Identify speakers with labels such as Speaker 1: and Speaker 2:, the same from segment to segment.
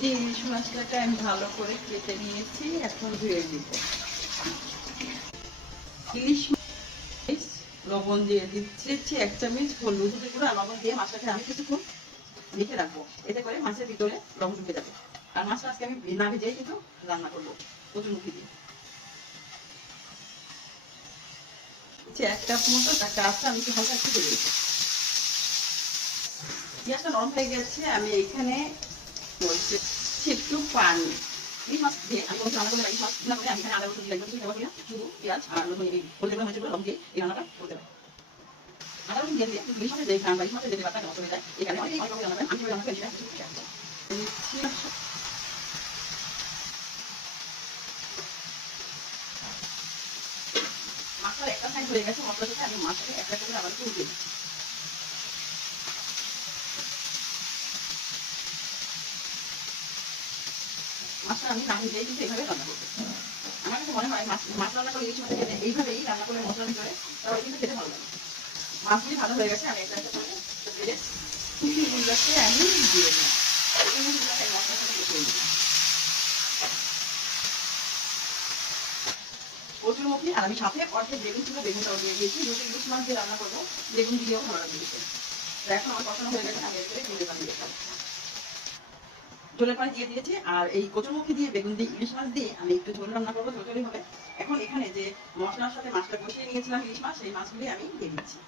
Speaker 1: যে ইলিশ মাছটাকে আমি ভালো করে কেটে নিয়েছি, এখন ধুয়ে দিব ইলিশ মাছ লবণ দিয়ে দিচ্ছি, এক চামচ হলুদ গুঁড়ো লবণ দিয়ে মাছটাকে আমি কিছুক্ষণ রেখে রাখব। এতে করে মাছের ভিতরে লবণ ঢুকে যাবে। আর মাছটা আজকে আমি না ভেজেই কিন্তু রান্না করব কচুরমুখী দিয়ে। হচ্ছে এক কাপ মতো আছে আমি হালকা একটু দিয়ে দিচ্ছি পেঁয়াজটা নরম হয়ে গেছে, আমি এইখানে বলছি একটু পানি এই মাছ দিয়ে আমি বলছি রান্না করলে এই মাছ না করে আমি এখানে আদা রসুন দিয়ে একদম ব্যবহার করি না শুধু পেঁয়াজ আর রসুন এই হলুদ মরিচ লবণ দিয়ে এই রান্নাটা করতে পারি আদা রসুন দিয়ে দিয়ে ইলিশ মাছের যে খান বা ইলিশ মাছের যে ব্যাপারটা নষ্ট যায় এখানে অনেক অনেক রান্না করে আমি রান্না করি সেটা কিছু শেয়ার একটা সাইড হয়ে গেছে মশলা থেকে আমি মাছটাকে একটা করে আবার উঠিয়ে দিচ্ছি। মাছটা আমি মাছ রান্না করে খেতে ভিতরে লাগে। মাছগুলি হয়ে গেছে, আমি সাথে কষিয়ে দিই প্রচুর মুখে আর আমি সাথে বেগুন ছিল দিয়ে দিয়েছি, দুটো ইলিশ মাছ দিয়ে রান্না করব বেগুন দিয়েও ভালো তো এখন আমার পছন্দ হয়ে গেছে আমি এর পানি দিয়ে ঝোলের পানি দিয়ে দিয়েছি, আর এই কচুরমুখী দিয়ে, বেগুন দিয়ে, ইলিশ মাছ দিয়ে আমি একটু ঝোল রান্না করব ঝোলঝোলই হবে। এখন এখানে যে মশলার সাথে মাছটা কষিয়ে নিয়েছিলাম ইলিশ মাছ, সেই মাছগুলি আমি দিয়ে দিচ্ছি।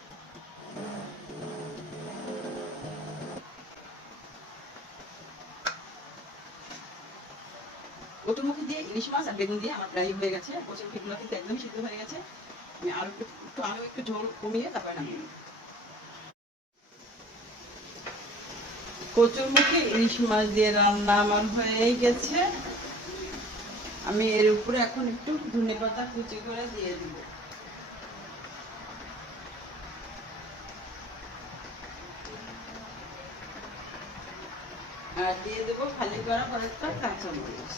Speaker 1: কচুরমুখী দিয়ে ইলিশ মাছ আর বেগুন দিয়ে আমার প্রায় হয়ে গেছে। কচুরমুখীগুলো কিন্তু একদমই সিদ্ধ হয়ে গেছে। আমি আরও একটু একটু আরও একটু ঝোল কমিয়ে তারপরে নামিয়ে নিই। কচুরমুখী, ইলিশ মাছ দিয়ে রান্না আমার হয়েই গেছে আমি এর উপরে এখন একটু ধনে পাতা কুচি করে দিয়ে দিব আর দিয়ে দেবো খালি করা কয়েকটা কাঁচামরিচ